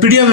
PDM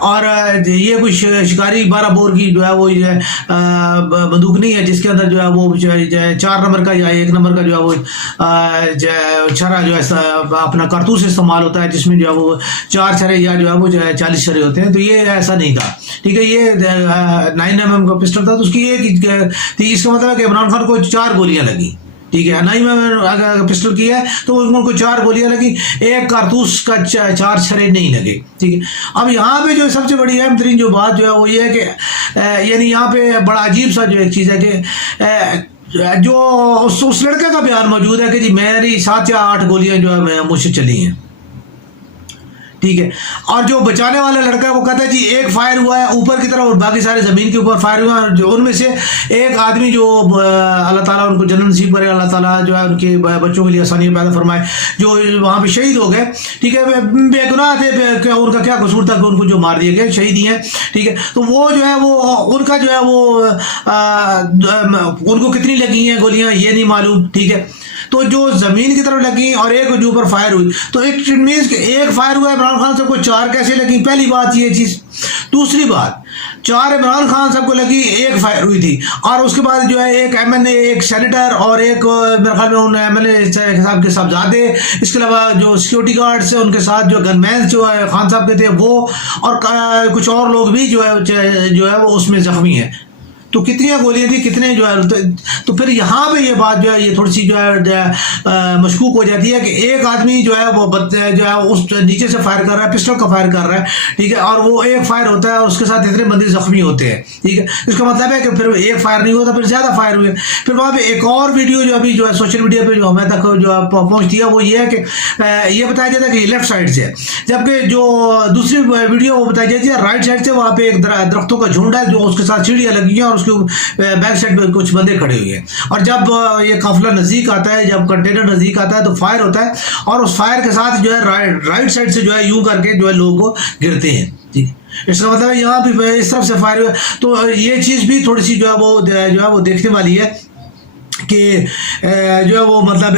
اور یہ کوئی شکاری 12 بور کی جو ہے وہ بندوق نہیں ہے جس کے اندر جو ہے وہ 4 نمبر کا یا 1 نمبر کا جو ہے وہ چھرا جو ہے اپنا کارتوس استعمال ہوتا ہے جس میں جو ہے وہ 4 چھرے یا جو ہے وہ 40 چھرے ہوتے ہیں. تو یہ ایسا نہیں تھا. ٹھیک ہے. یہ 9mm کا پسٹل تھا. تو اس کی یہ تھی. اس کا مطلب ہے کہ عمران خان کو 4 گولیاں لگی. ٹھیک ہے. 9mm اگر پسٹل کی ہے تو ان کو 4 گولیاں لگی. ایک کارتوس کا 4 چھرے نہیں لگے. ٹھیک ہے. اب یہاں پہ جو سب سے بڑی اہم ترین جو بات جو ہے وہ یہ ہے کہ یعنی یہاں پہ بڑا عجیب سا جو ایک چیز ہے کہ جو اس لڑکے کا بیان موجود ہے کہ جی میری 7 یا 8 گولیاں جو ہے مجھ سے چلی ہیں. ٹھیک ہے. اور جو بچانے والا لڑکا ہے وہ کہتا ہے جی ایک فائر ہوا ہے اوپر کی طرف اور باقی سارے زمین کے اوپر فائر ہوا ہے. جو ان میں سے ایک آدمی جو اللہ تعالیٰ ان کو جنت نصیب کرے, اللہ تعالیٰ جو ہے ان کے بچوں کے لیے آسانیاں پیدا فرمائے, جو وہاں پہ شہید ہو گئے. ٹھیک ہے. بے گناہ تھے. ان کا کیا قصور تھا کہ ان کو جو مار دیے گئے, شہید ہی ہیں. ٹھیک ہے. تو وہ جو ہے وہ ان کا جو ہے وہ ان کو کتنی لگی ہیں گولیاں یہ نہیں معلوم. ٹھیک ہے. تو جو زمین کی طرف لگی اور ایک جو اوپر فائر ہوئی, تو ایک مینس کہ ایک فائر ہوا عمران خان صاحب کو 4 کیسے لگی؟ پہلی بات یہ چیز. دوسری بات, 4 عمران خان صاحب کو لگی, ایک فائر ہوئی تھی. اور اس کے بعد جو ہے ایک MNA, ایک سینیٹر اور ایک میرے خیال میں ان MNA صاحب کے صاحبزادے, اس کے علاوہ جو سیکورٹی گارڈس ہیں ان کے ساتھ جو گن مینس جو ہے خان صاحب کے تھے وہ, اور کچھ اور لوگ بھی جو ہے وہ اس میں زخمی ہیں. تو کتنی گولیاں تھیں, کتنے جو ہے. تو پھر یہاں پہ یہ بات جو ہے یہ تھوڑی سی جو ہے مشکوک ہو جاتی ہے کہ ایک آدمی جو ہے وہ جو ہے اس نیچے سے فائر کر رہا ہے, پسٹل کا فائر کر رہا ہے. ٹھیک ہے. اور وہ ایک فائر ہوتا ہے اور اس کے ساتھ اتنے بندے زخمی ہوتے ہیں. ٹھیک ہے. اس کا مطلب ہے کہ پھر ایک فائر نہیں ہوتا, پھر زیادہ فائر ہوئے. پھر وہاں پہ ایک اور ویڈیو جو ابھی جو ہے سوشل میڈیا پہ جو ہمیں تک جو پہنچتی ہے وہ یہ ہے کہ یہ بتایا جاتا ہے کہ یہ لیفٹ سائڈ سے ہے, جبکہ جو دوسری ویڈیو وہ بتائی جاتی ہے رائٹ سائڈ سے. وہاں پہ ایک درختوں کا جھنڈ ہے جو اس کے ساتھ سیڑھیاں لگی ہیں اور اس کے بیک سائڈ پہ کچھ بندے کھڑے ہوئے ہیں. اور جب یہ قافلہ نزدیک آتا ہے, جب کنٹینر نزدیک آتا ہے تو فائر ہوتا ہے, اور اس فائر کے ساتھ جو ہے رائٹ سائڈ سے جو ہے یوں کر کے جو ہے لوگوں کو گرتے ہیں. ٹھیک ہے. اس کا مطلب ہے یہاں بھی اس طرف سے فائر ہوا. تو یہ چیز بھی تھوڑی سی جو ہے وہ دیکھنے والی ہے کہ جو ہے وہ مطلب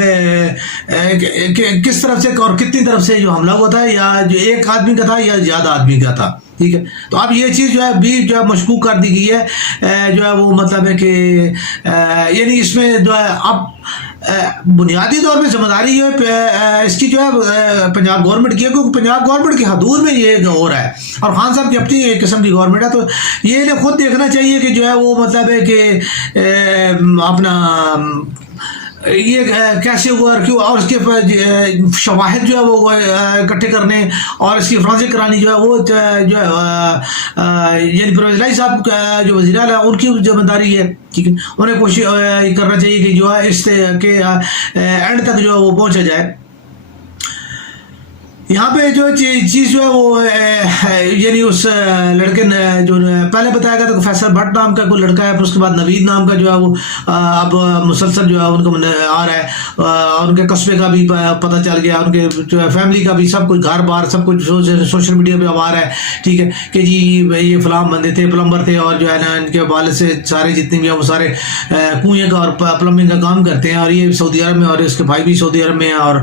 کس طرف سے اور کتنی طرف سے جو حملہ ہوتا ہے, یا جو ایک آدمی کا تھا یا زیادہ آدمی کا تھا. ٹھیک ہے. تو اب یہ چیز جو ہے بھی جو ہے مشکوک کر دی گئی ہے. جو ہے وہ مطلب ہے کہ یعنی اس میں جو ہے اب بنیادی طور پہ ذمہ داری ہے اس کی جو ہے پنجاب گورنمنٹ کی ہے, کیونکہ پنجاب گورنمنٹ کی حدود میں یہ ہو رہا ہے اور خان صاحب کی اپنی ایک قسم کی گورنمنٹ ہے. تو یہ خود دیکھنا چاہیے کہ جو ہے وہ مطلب ہے کہ اپنا یہ کیسے ہوا اور کیوں, اور اس کے شواہد جو ہے وہ اکٹھے کرنے اور اس کی فرانسک کرانی جو ہے وہ جو ہے یعنی پرویز الہی صاحب جو وزیر اعلیٰ ان کی ذمہ داری ہے. ٹھیک ہے. انہیں کوشش کرنا چاہیے کہ جو ہے اس کے اینڈ تک جو ہے وہ پہنچا جائے. یہاں پہ جو چیز جو ہے وہ یعنی اس لڑکے نے جو پہلے بتایا گیا تھا کہ فیصل بھٹ نام کا کوئی لڑکا ہے, پھر اس کے بعد نوید نام کا جو ہے وہ اب مسلسل جو ہے ان کو آ رہا ہے. ان کے قصبے کا بھی پتہ چل گیا, ان کے جو ہے فیملی کا بھی, سب کچھ گھر بار سب کچھ سوشل میڈیا پہ اب آ رہا ہے. ٹھیک ہے. کہ جی یہ فلاں بندے تھے, پلمبر تھے, اور جو ہے نا ان کے والد سے سارے جتنے بھی ہیں وہ سارے کنویں کا اور پلمبنگ کا کام کرتے ہیں, اور یہ سعودی عرب میں, اور اس کے بھائی بھی سعودی عرب میں ہیں. اور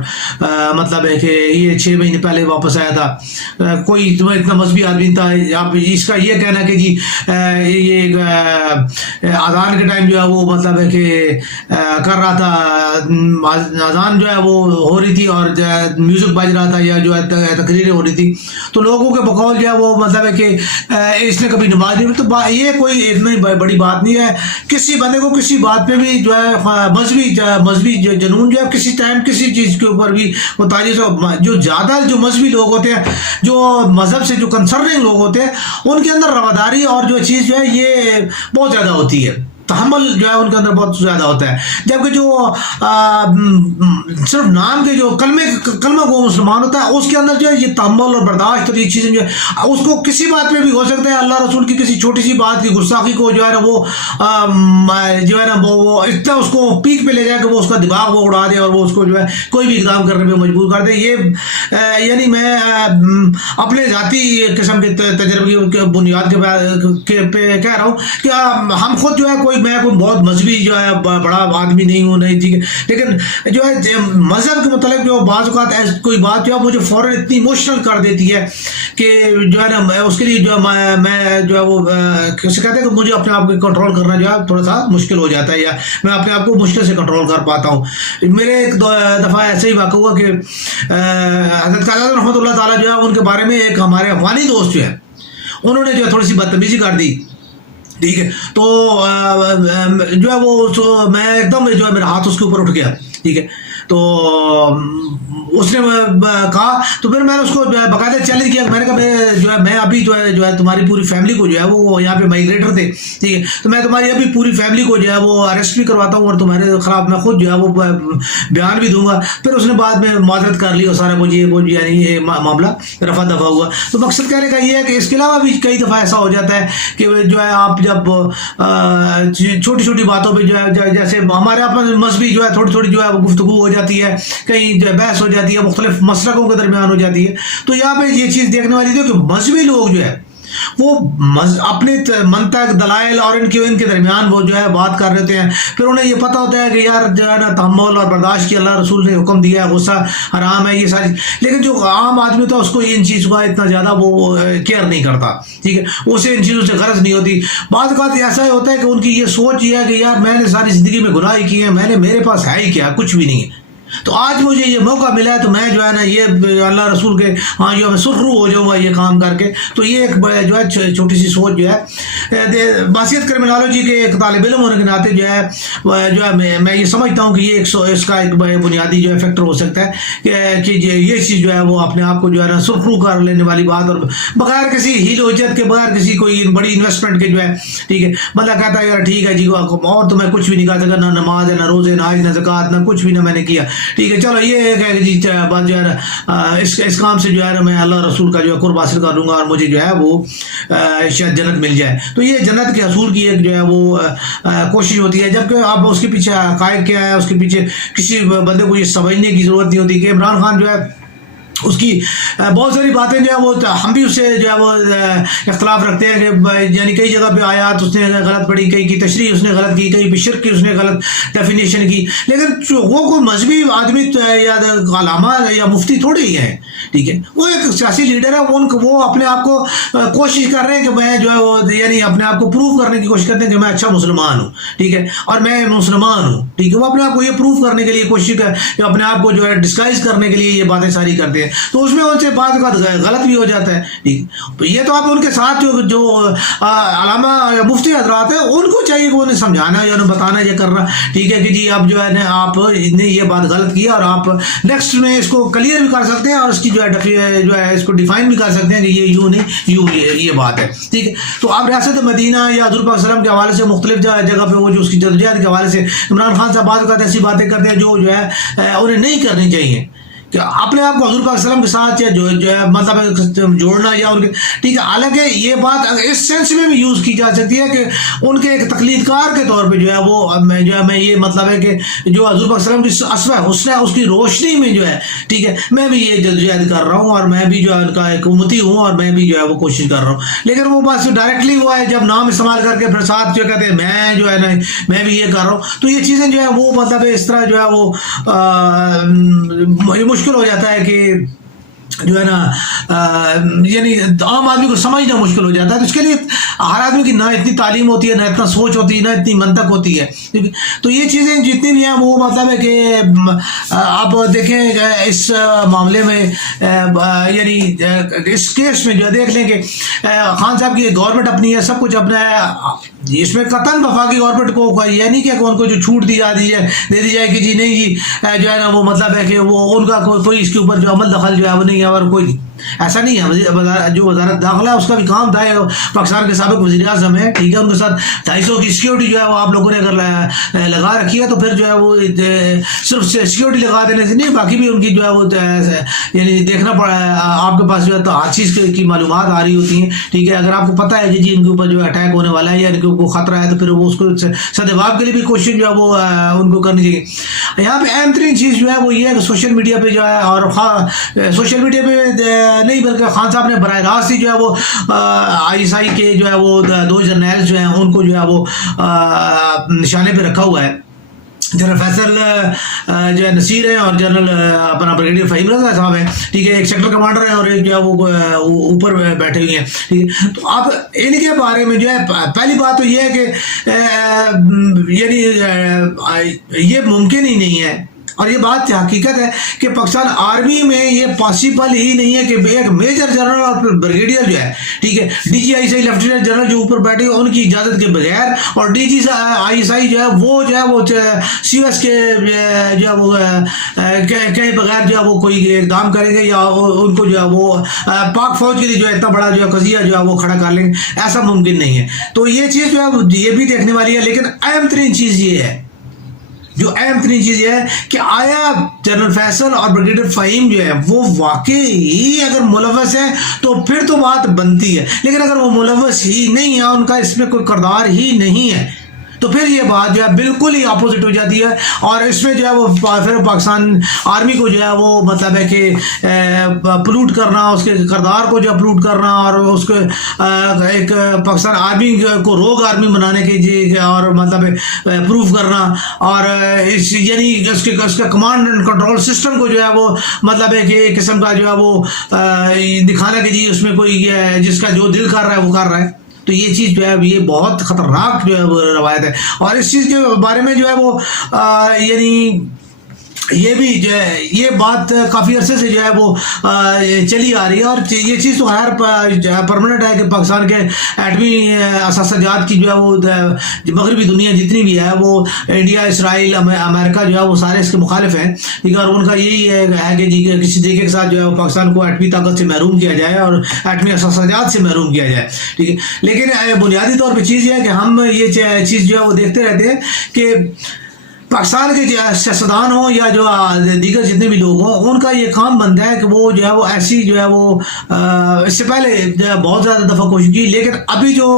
مطلب ہے کہ یہ 6 مہینے پہلے واپس آیا تھا. کوئی اتنا مذہبی آدمی تھا. اب اس کا یہ کہنا کہ جی یہ اذان کے ٹائم جو ہے وہ مطلب ہے کہ کر رہا تھا, اذان جو ہے وہ ہو رہی تھی اور میوزک بج رہا تھا یا جو ہے تقریریں ہو رہی تھی, تو لوگوں کے بقول جو ہے وہ مطلب ہے کہ اس نے کبھی نماز نہیں. تو یہ کوئی اتنی بڑی بات نہیں ہے. کسی بندے کو کسی بات پہ بھی جو ہے مذہبی جنون جو ہے کسی ٹائم کسی چیز کے اوپر بھی وہ تاجر جو زیادہ جو مذہبی لوگ ہوتے ہیں, جو مذہب سے جو کنسرننگ لوگ ہوتے ہیں, ان کے اندر رواداری اور جو چیز جو ہے یہ بہت زیادہ ہوتی ہے. تحمل جو ہے ان کے اندر بہت زیادہ ہوتا ہے. جبکہ جو صرف نام کے جو کلمہ کو مسلمان ہوتا ہے, اس کے اندر جو ہے یہ تحمل اور برداشت اور یہ چیزیں جو ہے اس کو کسی بات پہ بھی ہو سکتا ہے. اللہ رسول کی کسی چھوٹی سی بات کی گستاخی کو جو ہے نا وہ جو ہے نا وہ اتنا اس کو پیک پہ لے جائے کہ وہ اس کا دماغ وہ اڑا دے اور وہ اس کو جو ہے کوئی بھی اقدام کرنے پہ مجبور کر دے. یہ یعنی میں اپنے ذاتی قسم کے تجربے کی بنیاد پہ کہہ رہا ہوں کہ ہم خود جو ہے کوئی میں کوئی بہت مذہبی جو ہے بڑا آدمی نہیں ہوں نہیں، ٹھیک ہے، لیکن جو ہے مذہب کے متعلق جو بعض اوقات کوئی بات جو ہے مجھے فوراً اتنی ایموشنل کر دیتی ہے کہ جو ہے نا اس کے لیے جو میں جو ہے وہ کیسے کہتے ہیں کہ مجھے اپنے آپ کو کنٹرول کرنا جو ہے تھوڑا سا مشکل ہو جاتا ہے، یا میں اپنے آپ کو مشکل سے کنٹرول کر پاتا ہوں۔ میرے ایک دفعہ ایسے ہی واقع ہوا کہ حضرت قائد اعظم رحمۃ اللہ تعالیٰ جو ہے ان کے بارے میں ایک ہمارے افغانی دوست جو ہے انہوں نے جو ہے تھوڑی سی بدتمیزی کر دی، ٹھیک ہے، تو جو ہے وہ میں ایک دم جو ہے میرا ہاتھ اس کے اوپر اٹھ گیا، ٹھیک ہے، تو اس نے کہا، تو پھر میں نے اس کو باقاعدہ چیلنج کیا، میں نے کہا جو ہے میں ابھی جو ہے تمہاری پوری فیملی کو جو ہے وہ یہاں پہ مائگریٹر تھے، ٹھیک ہے، تو میں تمہاری ابھی پوری فیملی کو جو ہے وہ اریسٹ بھی کرواتا ہوں اور تمہارے خلاف میں خود جو ہے وہ بیان بھی دوں گا۔ پھر اس نے بعد میں معذرت کر لی اور سارا کچھ یعنی یہ معاملہ رفع دفع ہوا۔ تو مقصد کہنے کا یہ ہے کہ اس کے علاوہ بھی کئی دفعہ ایسا ہو جاتا ہے کہ جو ہے آپ جب چھوٹی چھوٹی باتوں پہ جو ہے جیسے ہمارے اپنے مذہبی جو ہے تھوڑی تھوڑی جو ہے گفتگو ہو جاتی ہے، کہیں جو ہے بحث ہو جاتی ہے، مختلف مسلکوں کے درمیان ہو جاتی ہے، تو یہاں پہ یہ چیز دیکھنے والی تھی کہ مذہبی لوگ جو ہے وہ اپنے منطق دلائل اور ان کے درمیان وہ جو ہے بات کر رہے ہوتے ہیں، پھر انہیں یہ پتہ ہوتا ہے کہ یار جو ہے نا تحمل اور برداشت کی اللہ رسول نے حکم دیا ہے، غصہ حرام ہے، یہ ساری، لیکن جو عام آدمی ہوتا ہے اس کو ان چیزوں کا اتنا زیادہ وہ کیئر نہیں کرتا، ٹھیک ہے، اسے ان چیزوں سے غرض نہیں ہوتی۔ بعض اوقات ایسا ہوتا ہے کہ ان کی یہ سوچ یہ ہے کہ یار میں نے ساری زندگی میں گناہ کی ہے، میرے پاس ہے ہی کیا، کچھ بھی نہیں ہے، تو آج مجھے یہ موقع ملا ہے تو میں جو ہے نا یہ اللہ رسول کے جو میں سرخرو ہو جاؤں گا یہ کام کر کے۔ تو یہ ایک جو ہے چھوٹی سی سوچ جو ہے باسیت کرمنالوجی کے ایک طالب علم ہونے کے ناطے جو ہے میں یہ سمجھتا ہوں کہ یہ اس کا ایک بنیادی جو ہے فیکٹر ہو سکتا ہے کہ یہ چیز جو ہے وہ اپنے آپ کو جو ہے نا سرخرو کر لینے والی بات، اور بغیر کسی ہیل و حجت کے، بغیر کسی کوئی بڑی انویسٹمنٹ کے جو ہے، ٹھیک ہے، مطلب کہتا ہے یار ٹھیک ہے جی اور تو میں کچھ بھی نہیں کر سکا، نہ نماز ہے، نہ روزے، نہ حج، نہ زکوٰۃ، نہ کچھ بھی نہ میں نے کیا، ٹھیک ہے، چلو یہ ہے کہ جی بات جو ہے نا اس کام سے جو ہے نا میں اللہ رسول کا جو ہے قرب حاصل کر لوں گا اور مجھے جو ہے وہ شاید جنت مل جائے۔ تو یہ جنت کے حصول کی ایک جو ہے وہ کوشش ہوتی ہے، جبکہ آپ اس کے پیچھے حقائق کیا ہے، اس کے پیچھے کسی بندے کو یہ سمجھنے کی ضرورت نہیں ہوتی کہ عمران خان جو ہے اس کی بہت ساری باتیں جو ہے وہ ہم بھی اس سے جو ہے وہ اختلاف رکھتے ہیں کہ یعنی کئی جگہ پہ آیات اس نے غلط پڑھی، کئی کی تشریح اس نے غلط کی، کئی پہ شرک کی اس نے غلط ڈیفینیشن کی، لیکن وہ کوئی مذہبی آدمی یا علامہ یا مفتی تھوڑے ہی ہیں، ٹھیک ہے، وہ ایک سیاسی لیڈر ہے، وہ اپنے آپ کو کوشش کر رہے ہیں کہ میں جو ہے وہ یعنی اپنے آپ کو پروو کرنے کی کوشش کرتے ہیں کہ میں اچھا مسلمان ہوں، ٹھیک ہے، اور میں مسلمان ہوں، ٹھیک ہے، وہ اپنے آپ کو یہ پروو کرنے کے لیے کوشش کہ اپنے آپ کو جو ہے ڈسگائز کرنے کے لیے یہ باتیں ساری کرتے ہیں، تو اس میں ان سے بعض اوقات غلط بھی ہو جاتا ہے، ٹھیک، تو یہ تو آپ ان کے ساتھ جو علامہ یا مفتی حضرات ہیں ان کو چاہیے کہ انہیں سمجھانا یا انہیں بتانا یہ کرنا، ٹھیک ہے، کہ جی اب جو ہے نا آپ نے یہ بات غلط کی اور آپ نیکسٹ میں اس کو کلیئر بھی کر سکتے ہیں اور اس کی جو ہے اس کو ڈیفائن بھی کر سکتے ہیں کہ یہ یوں نہیں یوں یہ بات ہے، ٹھیک ہے۔ تو آپ ریاست مدینہ یا حضور پاک صلی اللہ علیہ وسلم کے حوالے سے مختلف جگہ پہ وہ جو اس کی جدوجہد کے حوالے سے عمران خان صاحب بعض اوقات ایسی باتیں کرتے ہیں جو ہے انہیں نہیں کرنی چاہیے، کہ اپنے آپ کو حضور پاک صلی اللہ علیہ وسلم کے ساتھ یا جو ہے مطلب جوڑنا یا ان کے، ٹھیک ہے، حالانکہ یہ بات اس سینس میں بھی یوز کی جا سکتی ہے کہ ان کے ایک تقلید کار کے طور پہ جو ہے وہ میں یہ مطلب ہے کہ جو حضور پاک صلی اللہ علیہ وسلم کی اسوہ حسنہ اس کی روشنی میں جو ہے، ٹھیک ہے، میں بھی یہ جدوجہد کر رہا ہوں اور میں بھی جو ہے ان کا ایک امتی ہوں اور میں بھی جو ہے وہ کوشش کر رہا ہوں، لیکن وہ بس ڈائریکٹلی وہ ہے جب نام استعمال کر کے پھر ساتھ جو کہتے ہیں میں جو ہے نا میں بھی یہ کر رہا ہوں، تو یہ چیزیں جو ہے وہ مطلب اس طرح جو ہے وہ مشکل ہو جاتا ہے کہ جو ہے نا یعنی عام آدمی کو سمجھنا مشکل ہو جاتا ہے۔ تو اس کے لیے ہر آدمی کی نہ اتنی تعلیم ہوتی ہے، نہ اتنا سوچ ہوتی ہے، نہ اتنی منطق ہوتی ہے، تو یہ چیزیں جتنی بھی ہیں وہ مطلب ہے کہ آپ دیکھیں اس معاملے میں یعنی اس کیس میں جو ہے دیکھ لیں کہ خان صاحب کی گورنمنٹ اپنی ہے، سب کچھ اپنا ہے، اس میں قطعاً وفاقی گورنمنٹ کو یہ نہیں کہ ان کو جو چھوٹ دی دے دی جائے کہ جی نہیں جی جو ہے نا وہ مطلب ہے کہ وہ ان کا کوئی اس کے اوپر جو عمل دخل جو ہے وہ نہیں ہے اور کوئی ایسا نہیں ہے۔ جو وزارت داخلہ ہے اس کا بھی کام تھا، پاکستان کے سابق وزیر اعظم ہے، ٹھیک ہے، ان کے ساتھ 250 کی سیکیورٹی جو ہے وہ آپ لوگوں نے اگر لگا رکھی ہے تو پھر جو ہے وہ صرف سیکیورٹی لگا دینے سے نہیں، باقی بھی ان کی جو ہے وہ یعنی دیکھنا پڑا ہے، آپ کے پاس جو ہے تو ہر چیز کی معلومات آ رہی ہوتی ہیں، ٹھیک ہے، اگر آپ کو پتہ ہے کہ جی ان کے اوپر جو اٹیک ہونے والا ہے یا ان کے کو خطرہ ہے تو پھر وہ اس کو سدباب کے لیے بھی کوشش جو ہے وہ ان کو کرنی چاہیے۔ یہاں پہ اہم ترین چیز جو ہے وہ یہ ہے کہ سوشل میڈیا پہ جو ہے، اور سوشل میڈیا پہ نہیں بلکہ خان صاحب نے براہ راست ہی جو ہے وہ ISI کے جو ہے وہ 2 جرنیل جو ہیں ان کو جو ہے وہ نشانے پہ رکھا ہوا ہے۔ جنرل فیصل جو ہے نصیر ہیں، اور جنرل اپنا بریگیڈیئر فہیم رضا صاحب ہیں، ٹھیک ہے، ایک سیکٹر کمانڈر ہیں اور ایک جو ہے وہ اوپر بیٹھے ہوئے ہیں، ٹھیک ہے۔ تو اب ان کے بارے میں جو ہے پہلی بات تو یہ ہے کہ یعنی یہ ممکن ہی نہیں ہے، اور یہ بات حقیقت ہے کہ پاکستان آرمی میں یہ پاسبل ہی نہیں ہے کہ ایک میجر جنرل اور پھر جو ہے، ٹھیک ہے، DGI لیفٹیننٹ جنرل جو اوپر بیٹھے ان کی اجازت کے بغیر، اور DGI جو ہے وہ CS کے جو ہے وہ کہیں بغیر جو ہے وہ کوئی اقدام کریں گے، یا ان کو جو ہے وہ پاک فوج کے لیے جو ہے اتنا بڑا جو ہے قضیہ جو ہے وہ کھڑا کر لیں گے، ایسا ممکن نہیں ہے۔ تو یہ چیز جو ہے یہ بھی دیکھنے والی ہے، لیکن اہم ترین چیز یہ ہے، یہ ہے کہ آیا جنرل فیصل اور بریگیڈیئر فہیم جو ہے وہ واقعی اگر ملوث ہیں تو پھر تو بات بنتی ہے، لیکن اگر وہ ملوث ہی نہیں ہے، ان کا اس میں کوئی کردار ہی نہیں ہے، تو پھر یہ بات جو ہے بالکل ہی اپوزٹ ہو جاتی ہے، اور اس میں جو ہے وہ پھر پاکستان آرمی کو جو ہے وہ مطلب ہے کہ پلوٹ کرنا، اس کے کردار کو جو ہے پلوٹ کرنا، اور اس کے ایک پاکستان آرمی کو روگ آرمی بنانے کی اور مطلب پروف کرنا، اور یعنی اس کا کمانڈ اینڈ کنٹرول سسٹم کو جو ہے وہ مطلب ہے کہ ایک قسم کا جو ہے وہ دکھانا کہ جی اس میں کوئی جس کا جو دل کر رہا ہے وہ کر رہا ہے۔ تو یہ چیز جو ہے یہ بہت خطرناک جو ہے وہ روایت ہے، اور اس چیز کے بارے میں جو ہے وہ یعنی یہ بھی جو ہے یہ بات کافی عرصے سے جو ہے وہ چلی آ رہی ہے، اور یہ چیز تو خیر پرماننٹ ہے کہ پاکستان کے ایٹمی اثاثہ جات کی جو ہے وہ مغربی دنیا جتنی بھی ہے وہ انڈیا، اسرائیل، امریکہ جو ہے وہ سارے اس کے مخالف ہیں، ٹھیک ہے، اور ان کا یہی ہے کہ جی کسی طریقے کے ساتھ جو ہے وہ پاکستان کو ایٹمی طاقت سے محروم کیا جائے اور ایٹمی اثاثہ جات سے محروم کیا جائے، ٹھیک ہے۔ لیکن بنیادی طور پہ چیز یہ ہے کہ ہم یہ چیز جو ہے وہ دیکھتے رہتے ہیں کہ پاکستان کے سیاستدان ہوں یا جو دیگر جتنے بھی لوگ ہوں، ان کا یہ کام بنتا ہے کہ وہ جو ہے وہ ایسی جو ہے وہ اس سے پہلے بہت زیادہ دفعہ کوشش کی، لیکن ابھی جو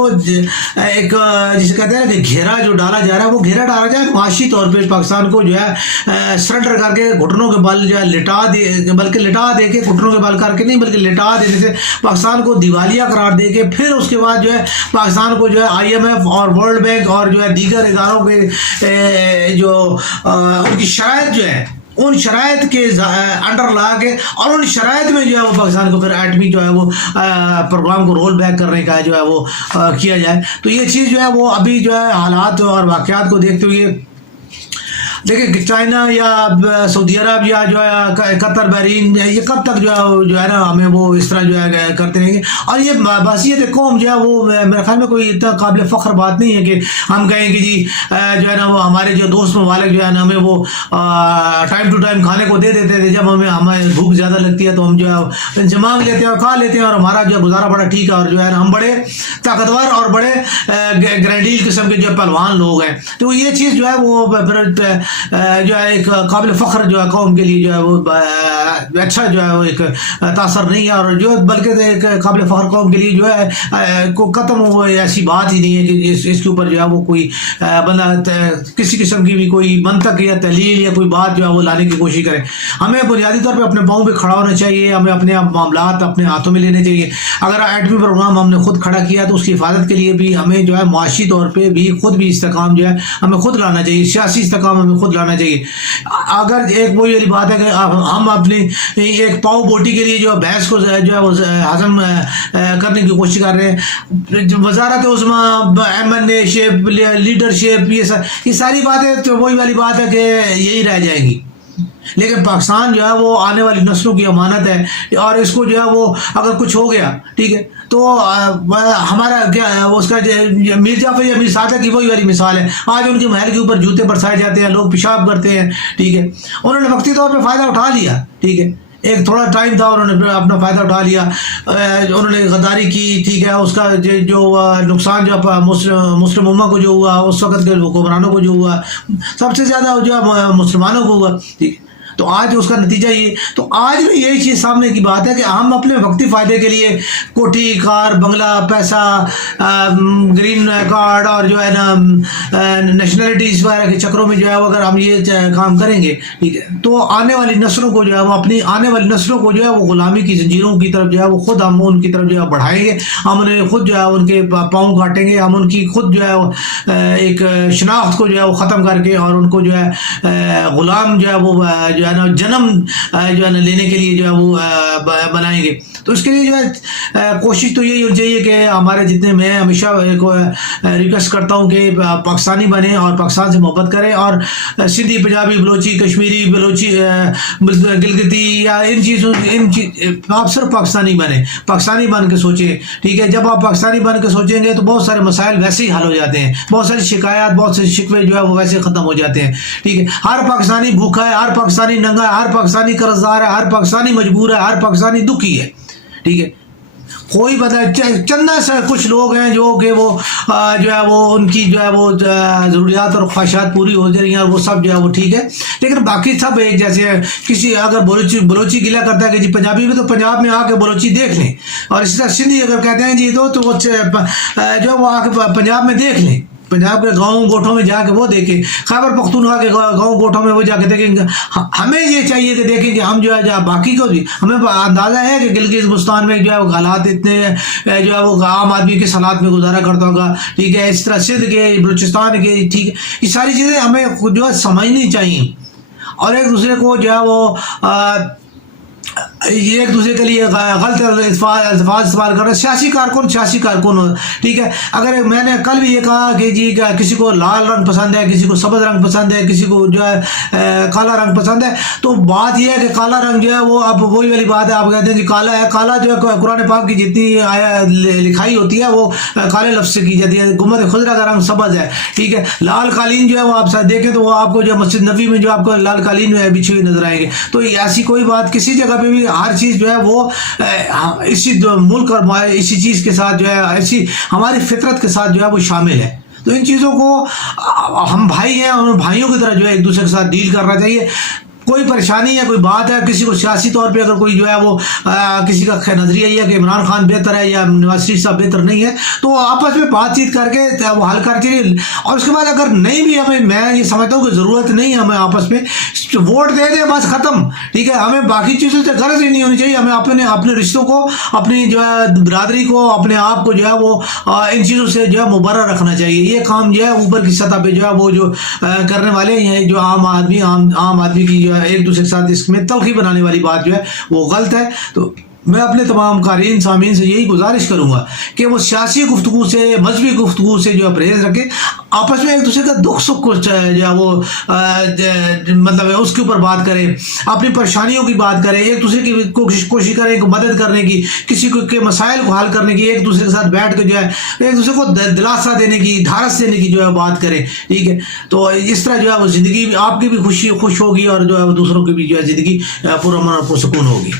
ایک جسے کہتے ہیں کہ گھیرا جو ڈالا جا رہا ہے، وہ گھیرا ڈالا جائے معاشی طور پہ پاکستان کو جو ہے سرنڈر کر کے گھٹنوں کے بل جو ہے لٹا دے کے گھٹنوں کے بل کر کے نہیں بلکہ لٹا دینے سے پاکستان کو دیوالیہ قرار دے کے پھر اس کے بعد جو ہے پاکستان کو جو ہے IMF اور ورلڈ بینک اور جو ہے دیگر اداروں کے جو ان کی شرائط جو ہے ان شرائط کے انڈر لا کے اور ان شرائط میں جو ہے وہ پاکستان کو پھر ایٹمی جو ہے وہ پروگرام کو رول بیک کرنے کا جو ہے وہ کیا جائے۔ تو یہ چیز جو ہے وہ ابھی جو ہے حالات اور واقعات کو دیکھتے ہوئے دیکھیں کہ چائنا یا سعودی عرب یا جو ہے قطر، بحرین، یہ کب تک جو ہے نا ہمیں وہ اس طرح جو ہے کرتے رہیں گے، اور یہ بحثیت قوم جو ہے وہ میرے خیال میں کوئی اتنا قابل فخر بات نہیں ہے کہ ہم کہیں کہ جی جو ہے نا وہ ہمارے جو دوست ممالک جو ہے نا ہمیں وہ ٹائم ٹو ٹائم کھانے کو دے دیتے تھے، جب ہمیں بھوک زیادہ لگتی ہے تو ہم جو ہے ان سے مانگ لیتے ہیں اور کھا لیتے ہیں، اور ہمارا جو ہے گزارا بڑا ٹھیک ہے، اور جو ہے نا ہم بڑے طاقتور اور بڑے گرینڈیل قسم کے جو پہلوان لوگ ہیں۔ تو یہ چیز جو ہے وہ پھر جو ہے ایک قابل فخر جو ہے قوم کے لیے جو ہے وہ اچھا جو ہے وہ ایک تاثر نہیں ہے، اور جو بلکہ ایک قابل فخر قوم کے لیے جو ہے کو ختم ہو ایسی بات ہی نہیں ہے کہ اس کے اوپر جو ہے وہ کوئی بندہ کسی قسم کی بھی کوئی منطق یا تحلیل یا کوئی بات جو ہے وہ لانے کی کوشش کرے۔ ہمیں بنیادی طور پہ اپنے پاؤں پہ کھڑا ہونا چاہیے، ہمیں اپنے معاملات اپنے ہاتھوں میں لینے چاہیے۔ اگر ایٹمی پروگرام ہم نے خود کھڑا کیا تو اس کی حفاظت کے لیے بھی ہمیں جو ہے معاشی طور پہ بھی خود بھی استحکام جو ہے ہمیں خود لانا چاہیے، سیاسی استحکام ہمیں خود لانا چاہیے۔ اگر ایک وہی والی بات ہے کہ ہم اپنی ایک پاؤ بوٹی کے لیے جو بحث کو جو ہے وہ ہضم کرنے کی کوشش کر رہے ہیں، وزارت عظمیٰ، MNA شپ، لیڈرشپ، یہ ساری باتیں تو وہی والی بات ہے کہ یہی رہ جائے گی، لیکن پاکستان جو ہے وہ آنے والی نسلوں کی امانت ہے، اور اس کو جو ہے وہ اگر کچھ ہو گیا ٹھیک ہے تو ہمارا کیا اس کا میر جعفر یا میر صادق کی وہی والی مثال ہے، آج ان کے محل کے اوپر جوتے برسائے جاتے ہیں، لوگ پیشاب کرتے ہیں، ٹھیک ہے، انہوں نے وقتی طور پہ فائدہ اٹھا لیا، ٹھیک ہے، ایک تھوڑا ٹائم تھا انہوں نے اپنا فائدہ اٹھا لیا، انہوں نے غداری کی، ٹھیک ہے، اس کا جو نقصان جو مسلم امہ کو جو ہوا، اس وقت کے حکمرانوں کو جو ہوا، سب سے زیادہ جو ہے مسلمانوں کو ہوا، ٹھیک ہے۔ تو آج اس کا نتیجہ یہ، تو آج بھی یہی چیز سامنے کی بات ہے کہ ہم اپنے وقتی فائدے کے لیے کوٹھی کار بنگلہ پیسہ گرین کارڈ اور جو ہے نا نیشنلٹیز وغیرہ کے چکروں میں جو ہے وہ اگر ہم یہ کام کریں گے ٹھیک ہے تو آنے والی نسلوں کو جو ہے وہ اپنی آنے والی نسلوں کو جو ہے وہ غلامی کی زنجیروں کی طرف جو ہے وہ خود ہم ان کی طرف جو ہے بڑھائیں گے، ہم انہیں خود جو ہے ان کے پاؤں کاٹیں گے، ہم ان کی خود جو ہے ایک شناخت کو جو ہے وہ ختم کر کے اور ان کو جو ہے غلام جو ہے وہ جو ہے نا جنم جو ہے نا لینے کے لیے جو ہے وہ بنائیں گے۔ تو اس کے لیے جو ہے کوشش تو یہی ہونی چاہیے کہ ہمارے جتنے، میں ہمیشہ ریکویسٹ کرتا ہوں کہ پاکستانی بنیں اور پاکستان سے محبت کریں، اور سندھی پنجابی بلوچی کشمیری بلوچی گلگتی یا آپ صرف پاکستانی بنیں، پاکستانی بن کے سوچیں ٹھیک ہے۔ جب آپ پاکستانی بن کے سوچیں گے تو بہت سارے مسائل ویسے ہی حل ہو جاتے ہیں، بہت ساری شکایات بہت سے شکوے جو ہے وہ ویسے ختم ہو جاتے ہیں ٹھیک ہے۔ ہر پاکستانی بھوکا ہے، ہر پاکستانی ننگا ہے، ہر پاکستانی قرض دار ہے، ہر پاکستانی مجبور ہے، ہر پاکستانی دکھی ہے ٹھیک ہے۔ کوئی چندہ سے کچھ لوگ ہیں جو کہ وہ جو ہے وہ ان کی جو ہے وہ ضروریات اور خواہشات پوری ہو جا رہی ہیں اور وہ سب جو ہے وہ ٹھیک ہے، لیکن باقی سب ایک جیسے ہیں۔ کسی اگر بلوچی گلا کرتا ہے کہ جی پنجابی میں، تو پنجاب میں آ کے بلوچی دیکھ لیں، اور اسی طرح سندھی اگر کہتے ہیں جی تو وہ جو وہ آ کے پنجاب میں دیکھ لیں، پنجاب کے گاؤں گوٹھوں میں جا کے وہ دیکھیں، خیبر پختونخوا کے گاؤں گوٹھوں میں وہ جا کے دیکھیں گے۔ ہمیں یہ چاہیے کہ دیکھیں کہ ہم جو ہے باقی کو بھی ہمیں اندازہ ہے کہ گلگت بلتستان میں جو ہے وہ حالات اتنے جو ہے وہ عام آدمی کے حالات میں گزارا کرتا ہوگا ٹھیک ہے، اس طرح سندھ کے بلوچستان کے ٹھیک ہے، یہ ساری چیزیں ہمیں جو ہے سمجھنی چاہیے، اور ایک دوسرے کو جو ہے وہ ایک دوسرے کے لیے غلط الفاظ استعمال کر رہے ہیں۔ سیاسی کارکن ٹھیک ہے۔ اگر میں نے کل بھی یہ کہا کہ جی کسی کو لال رنگ پسند ہے، کسی کو سبز رنگ پسند ہے، کسی کو جو ہے کالا رنگ پسند ہے، تو بات یہ ہے کہ کالا رنگ جو ہے وہ اب وہی والی بات ہے، آپ کہتے ہیں جی کالا ہے، کالا جو ہے قرآن پاک کی جتنی لکھائی ہوتی ہے وہ کالے لفظ سے کی جاتی ہے۔ گنبد خضرا کا رنگ سبز ہے ٹھیک ہے۔ لال قالین جو ہے وہ آپ دیکھیں تو وہ آپ کو جو مسجد نبوی میں جو آپ کو لال قالین بچھی ہوئی نظر آئیں گے۔ تو ایسی کوئی بات کسی جگہ پہ بھی، ہر چیز جو ہے وہ اسی ملک اور اسی چیز کے ساتھ جو ہے ایسی ہماری فطرت کے ساتھ جو ہے وہ شامل ہے۔ تو ان چیزوں کو ہم بھائی ہیں، اور بھائیوں کی طرح جو ہے ایک دوسرے کے ساتھ ڈیل کرنا چاہیے۔ کوئی پریشانی ہے، کوئی بات ہے، کسی کو سیاسی طور پہ اگر کوئی جو ہے وہ کسی کا نظریہ یہ ہے کہ عمران خان بہتر ہے یا نواز شریف صاحب بہتر نہیں ہے، تو آپس میں بات چیت کر کے وہ حل کر کے، اور اس کے بعد اگر نہیں بھی ہمیں، میں یہ سمجھتا ہوں کہ ضرورت نہیں ہے ہمیں آپس میں ووٹ دے دیں بس ختم ٹھیک ہے۔ ہمیں باقی چیزوں سے غرض ہی نہیں ہونی چاہیے، ہمیں اپنے رشتوں کو، اپنی جو ہے برادری کو، اپنے آپ کو جو ہے وہ ان چیزوں سے جو ہے مبرر رکھنا چاہیے۔ یہ کام جو ہے اوپر کی سطح پہ جو ہے وہ جو کرنے والے ہیں، جو عام آدمی کی جو ہے ایک دوسرے کے ساتھ اس میں تلخی بنانے والی بات جو ہے وہ غلط ہے۔ تو میں اپنے تمام قارئین سامعین سے یہی گزارش کروں گا کہ وہ سیاسی گفتگو سے، مذہبی گفتگو سے جو ہے پرہیز رکھیں، آپس میں ایک دوسرے کا دکھ سکھ کو جو ہے وہ مطلب اس کے اوپر بات کریں، اپنی پریشانیوں کی بات کریں، ایک دوسرے کی کوشش کریں کہ مدد کرنے کی، کسی کے مسائل کو حل کرنے کی، ایک دوسرے کے ساتھ بیٹھ کے جو ہے ایک دوسرے کو دلاسا دینے کی، ڈھارس دینے کی جو ہے بات کریں ٹھیک ہے۔ تو اس طرح جو ہے وہ زندگی آپ کی بھی خوش ہوگی، اور جو ہے دوسروں کی بھی جو ہے زندگی پرامن اور پرسکون ہوگی۔